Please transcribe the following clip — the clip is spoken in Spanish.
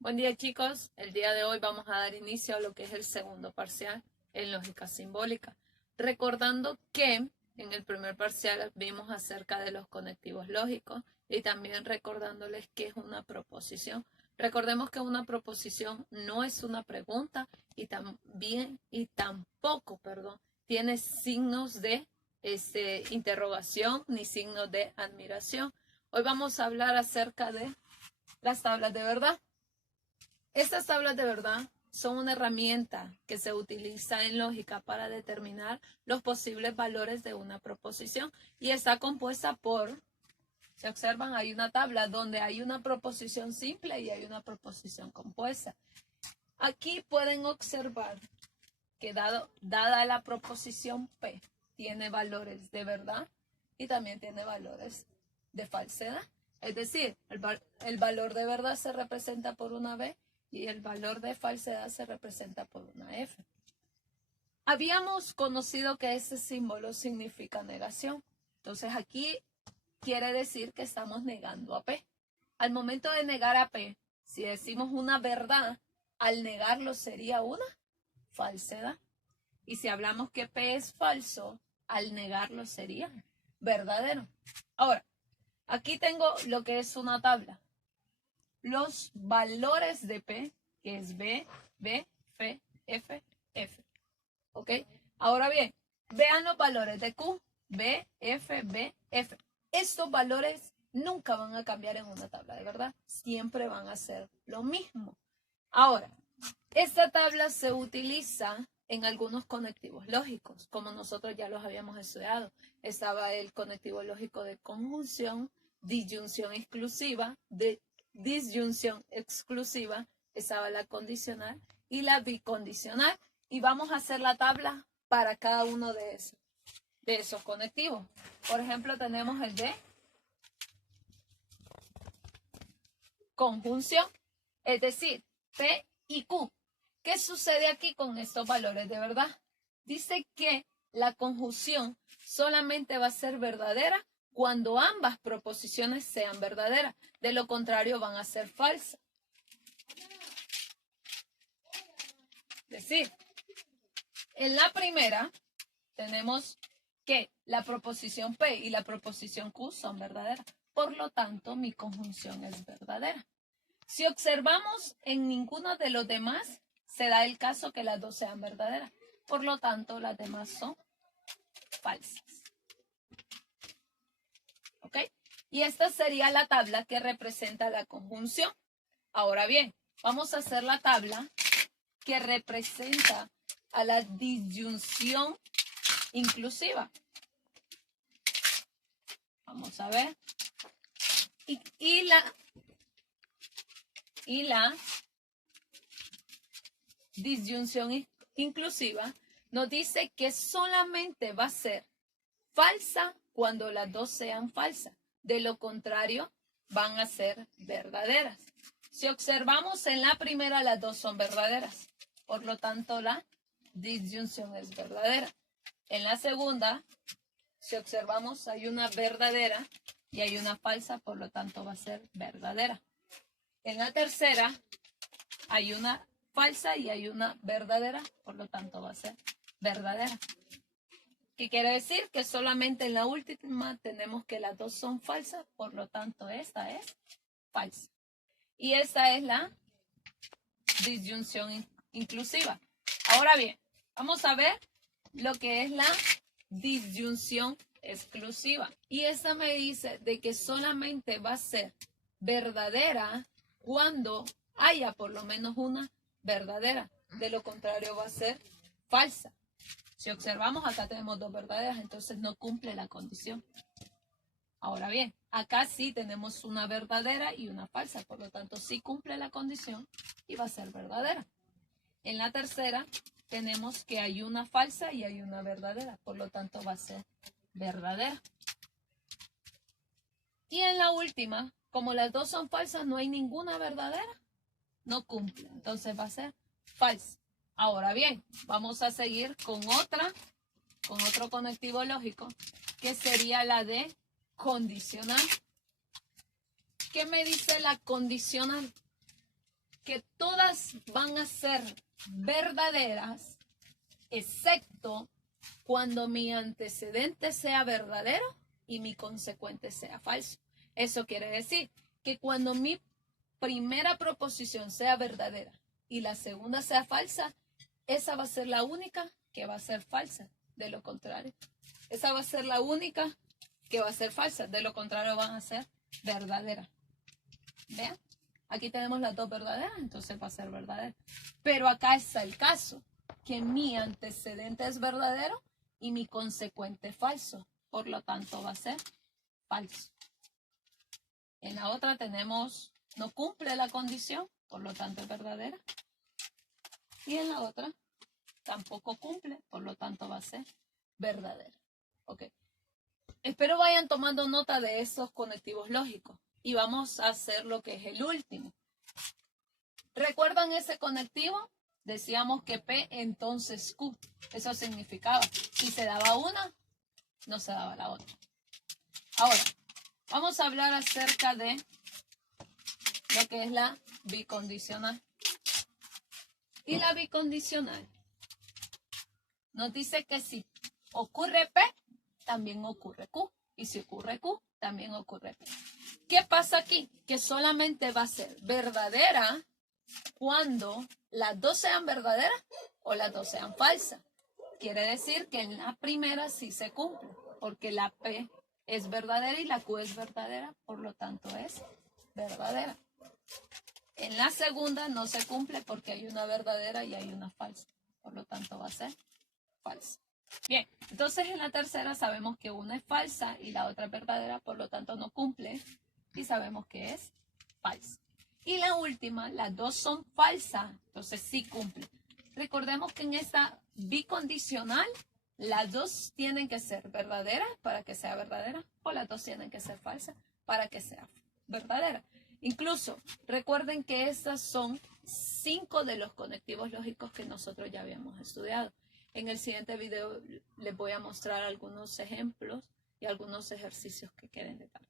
Buen día, chicos. El día de hoy vamos a dar inicio a lo que es el segundo parcial en lógica simbólica. Recordando que en el primer parcial vimos acerca de los conectivos lógicos y también recordándoles qué es una proposición. Recordemos que una proposición no es una pregunta y tampoco, tiene signos de interrogación ni signos de admiración. Hoy vamos a hablar acerca de las tablas de verdad. Estas tablas de verdad son una herramienta que se utiliza en lógica para determinar los posibles valores de una proposición y está compuesta por, si observan, hay una tabla donde hay una proposición simple y hay una proposición compuesta. Aquí pueden observar que dada la proposición P, tiene valores de verdad y también tiene valores de falsedad. Es decir, el valor de verdad se representa por una B y el valor de falsedad se representa por una F. Habíamos conocido que ese símbolo significa negación. Entonces aquí quiere decir que estamos negando a P. Al momento de negar a P, si decimos una verdad, al negarlo sería una falsedad. Y si hablamos que P es falso, al negarlo sería verdadero. Ahora, aquí tengo lo que es una tabla. Los valores de P, que es B, B, F, F, F. ¿Ok? Ahora bien, vean los valores de Q, B, F, B, F. Estos valores nunca van a cambiar en una tabla, de verdad. Siempre van a ser lo mismo. Ahora, esta tabla se utiliza en algunos conectivos lógicos, como nosotros ya los habíamos estudiado. Estaba el conectivo lógico de conjunción, disyunción exclusiva, disyunción exclusiva, estaba la condicional y la bicondicional. Y vamos a hacer la tabla para cada uno de esos conectivos. Por ejemplo, tenemos el de conjunción, es decir, P y Q. ¿Qué sucede aquí con estos valores de verdad? Dice que la conjunción solamente va a ser verdadera cuando ambas proposiciones sean verdaderas. De lo contrario, van a ser falsas. Es decir, en la primera tenemos que la proposición P y la proposición Q son verdaderas. Por lo tanto, mi conjunción es verdadera. Si observamos en ninguno de los demás, se da el caso que las dos sean verdaderas. Por lo tanto, las demás son falsas. ¿Ok? Y esta sería la tabla que representa la conjunción. Ahora bien, vamos a hacer la tabla que representa a la disyunción inclusiva. Vamos a ver. Y la disyunción inclusiva nos dice que solamente va a ser falsa cuando las dos sean falsas. De lo contrario, van a ser verdaderas. Si observamos en la primera, las dos son verdaderas. Por lo tanto, la disyunción es verdadera. En la segunda, si observamos, hay una verdadera y hay una falsa, por lo tanto va a ser verdadera. En la tercera, hay una falsa y hay una verdadera, por lo tanto va a ser verdadera. ¿Qué quiere decir? Que solamente en la última tenemos que las dos son falsas, por lo tanto esta es falsa. Y esta es la disyunción inclusiva. Ahora bien, vamos a ver lo que es la disyunción exclusiva. Y esta me dice de que solamente va a ser verdadera cuando haya por lo menos una verdadera. De lo contrario va a ser falsa. Si observamos, acá tenemos dos verdaderas, entonces no cumple la condición. Ahora bien, acá sí tenemos una verdadera y una falsa, por lo tanto sí cumple la condición y va a ser verdadera. En la tercera tenemos que hay una falsa y hay una verdadera, por lo tanto va a ser verdadera. Y en la última, como las dos son falsas, no hay ninguna verdadera, no cumple, entonces va a ser falsa. Ahora bien, vamos a seguir con otro conectivo lógico, que sería la de condicional. ¿Qué me dice la condicional? que todas van a ser verdaderas, excepto cuando mi antecedente sea verdadero y mi consecuente sea falso. Eso quiere decir que cuando mi primera proposición sea verdadera y la segunda sea falsa, esa va a ser la única que va a ser falsa. De lo contrario, esa va a ser la única que va a ser falsa. De lo contrario, van a ser verdaderas. ¿Vean? Aquí tenemos las dos verdaderas, entonces va a ser verdadera. Pero acá está el caso, que mi antecedente es verdadero y mi consecuente falso. Por lo tanto, va a ser falso. En la otra tenemos, no cumple la condición, por lo tanto es verdadera. Y en la otra tampoco cumple, por lo tanto va a ser verdadera. Ok. Espero vayan tomando nota de esos conectivos lógicos. Y vamos a hacer lo que es el último. ¿Recuerdan ese conectivo? Decíamos que P entonces Q. Eso significaba, si se daba una, no se daba la otra. Ahora, vamos a hablar acerca de lo que es la bicondicional. Y la bicondicional nos dice que si ocurre P, también ocurre Q. Y si ocurre Q, también ocurre P. ¿Qué pasa aquí? Que solamente va a ser verdadera cuando las dos sean verdaderas o las dos sean falsas. Quiere decir que en la primera sí se cumple, porque la P es verdadera y la Q es verdadera, por lo tanto es verdadera. En la segunda no se cumple porque hay una verdadera y hay una falsa, por lo tanto va a ser falsa. Bien, entonces en la tercera sabemos que una es falsa y la otra es verdadera, por lo tanto no cumple y sabemos que es falsa. Y la última, las dos son falsas, entonces sí cumple. Recordemos que en esta bicondicional, las dos tienen que ser verdaderas para que sea verdadera o las dos tienen que ser falsas para que sea verdadera. Incluso recuerden que estas son 5 de los conectivos lógicos que nosotros ya habíamos estudiado. En el siguiente video les voy a mostrar algunos ejemplos y algunos ejercicios que queden de tal.